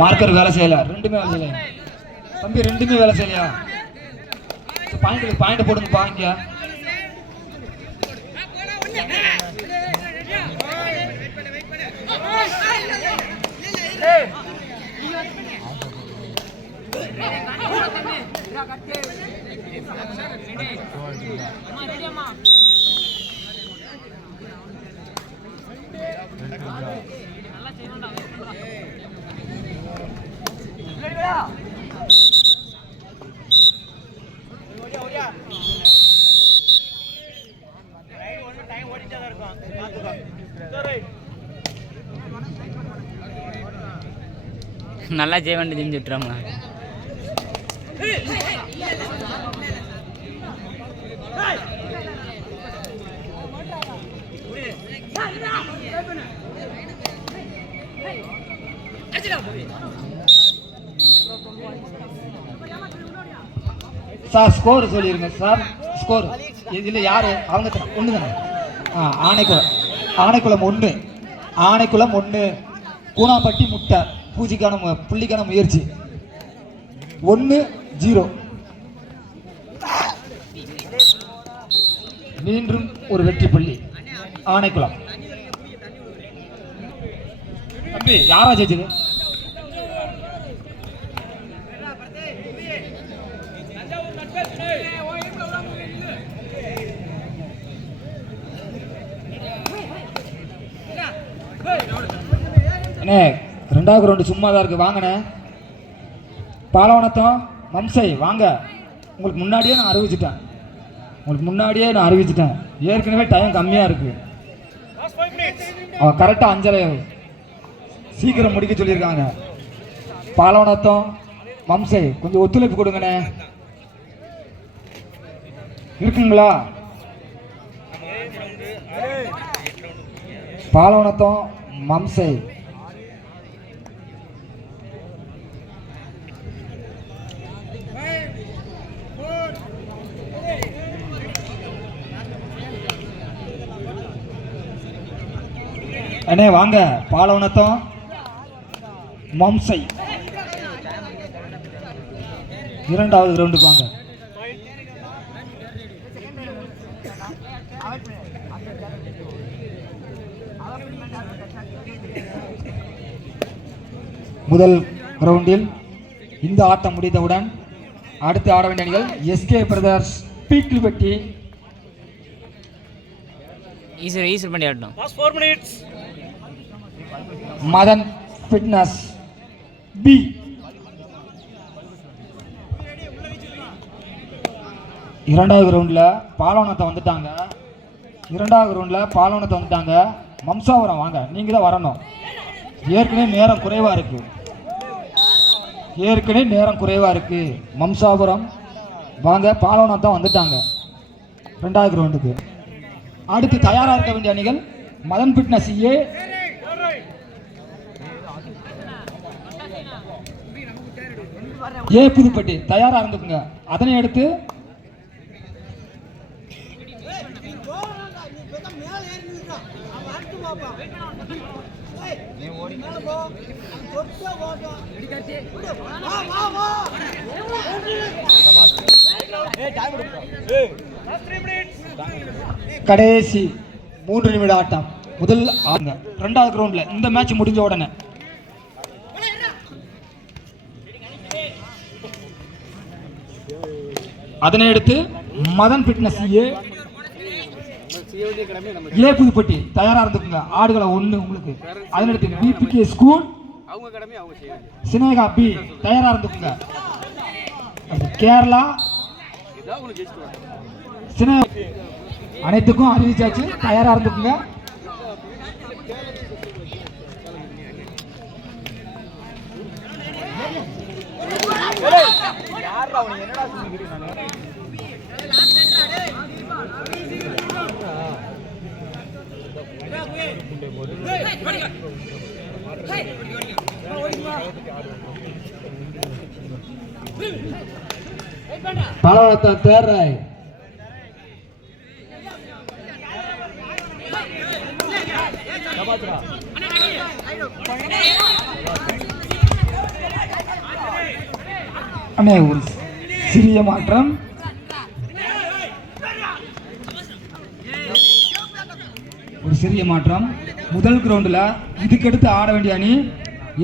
Marker வேலை செய்யல, ரெண்டுமே வேலை செய்யல தம்பி, ரெண்டுமே வேலை செய்யலையா? பாயிண்ட் போடுங்கப்பா. இங்க நல்லா ஜெயவண்டி செஞ்சு விட்டுறாங்களா? சார் ஸ்கோர் சொல்லிருங்க சார். ஸ்கோர் இதுல யாரு? அவங்க ஒண்ணு தானே. ஆனைக்குளம் 1, ஆனைக்குளம் 1, கூனாம்பட்டி முட்டை புள்ளிக்கான முயற்சி 1-0. மீண்டும் ஒரு வெற்றி புள்ளி ஆனைக்குளம். தம்பி யாரா ஜெயிச்சது? அண்ணே 2வது ரவுண்டு சும்மா தான் இருக்கு, வாங்கண்ணே. பாலவனத்தம் மம்சை வாங்க. உங்களுக்கு முன்னாடியே நான் அறிவிச்சிட்டேன். ஏற்கனவே டைம் கம்மியாக இருக்கு. அவன் கரெக்டாக 5:30 சீக்கிரம் முடிக்க சொல்லியிருக்காங்க. பாலவனத்தம் மம்சை கொஞ்சம் ஒத்துழைப்பு கொடுங்கண்ணே. இருக்குங்களா? பாலவனத்தம் மம்சை அண்ணே வாங்க. பாலவனத்தம் மம்சை 2வது ரவுண்டுக்கு வாங்க. முதல் ரவுண்டில் இந்த ஆட்டம் முடிந்தவுடன் அடுத்து ஆட வேண்டிய அணிகள் எஸ்கே பிரதர்ஸ் பீக்கில்பட்டி, ஈஸ்வர் பண்ணி ஆடணும். மதன் ஃபிட்னஸ் பி. இரண்டாவது ரவுண்டில் பாலவனத்தை வந்துட்டாங்க. மம்சாபுரம் வாங்க, நீங்கள் தான் வரணும். ஏற்கனவே நேரம் குறைவாக இருக்கு. மம்சாபுரம் வாங்க. பாலவனத்தை வந்துட்டாங்க 2வது ரவுண்டுக்கு. அடுத்து தயாராக இருக்க வேண்டிய அணிகள் மதன் ஃபிட்னஸ் ஏ புதுப்பட்டி தயாரா இருந்துக்குங்க. அதனை அடுத்து கடைசி 3 நிமிட ஆட்டம். முதல் 2வது ரவுண்ட்ல இந்த மேட்ச் முடிஞ்ச உடனே அதனை அடுத்து மதன் ஃபிட்னஸ் ஏ புதுப்பட்டி தயாரா இருந்துக்குங்க. ஆடுகளை 1 உங்களுக்கு. அதனை அடுத்து பிபிகே ஸ்கூல் சினேகா பி தயாரா இருந்துக்குங்க. கேரளா அனைத்துக்கும் அறிவிச்சாச்சு, தயாரா இருந்துக்குங்க. பாலவனத்தம் தேர்ராய் அண்ணே ஒரு சிறிய மாற்றம். ஒரு சிறிய மாற்றம். முதல் கிரவுண்டில் இதுக்கடுத்து ஆட வேண்டிய அணி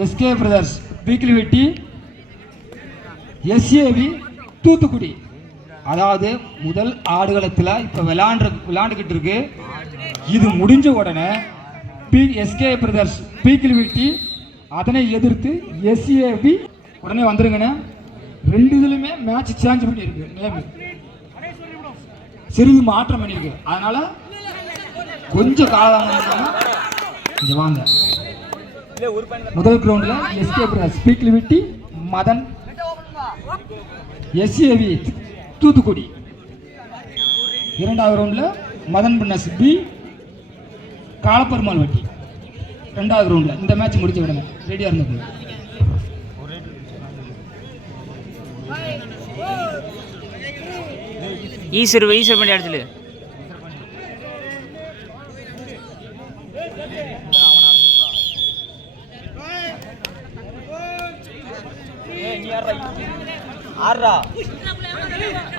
எஸ்கே பிரதர்ஸ் வீக்கிலிவெட்டி, எஸ்ஏவி தூத்துக்குடி. அதாவது முதல் ஆடுகளத்தில் இப்போ விளையாண்டுக்கிட்டு இருக்கு. இது முடிஞ்ச உடனே எஸ்கே பிரதர்ஸ் வீக்கிலிவெட்டி, அதனை எதிர்த்து எஸ்ஏவி உடனே வந்துருங்கண்ணே. ரெண்டு இதுலையுமே மேட்ச் சேஞ்ச் பண்ணியிருக்கு. நேம் சிறிது மாற்றம் பண்ணியிருக்கு. அதனால கொஞ்சம் காலதாமதம் இங்கே வாங்க. முதல் கிரவுண்டில் எஸ்கே பிரதர்ஸ் வீக்கிலிவெட்டி, மதன் எஸ்ஏவி தூத்துக்குடி. இரண்டாவது ரவுண்டில் மதன் பின்னஸ் பி காலப்பெருமாள் வட்டி. ரெண்டாவது ரவுண்டில் இந்த மேட்ச் முடிச்சு விடுங்க. ரெடியாக இருந்தது. ஈஸ்வர் பண்ணி இடத்துல ஆறா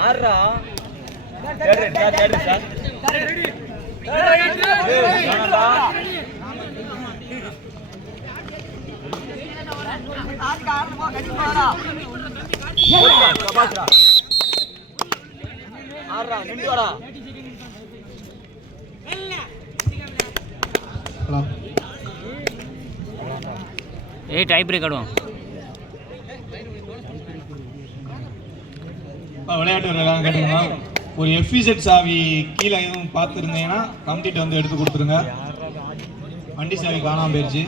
ஆறா டை பிரேக் ஆடுவோம். விளையாட்டு வீரர்கள் கேட்டீங்கன்னா ஒரு எஃபிசெட் சாவி கீழே எதுவும் பார்த்துருந்தீங்கன்னா கம்ப்ளீட் வந்து எடுத்து கொடுத்துருங்க. வண்டி சாவி காணாமல் போயிடுச்சு.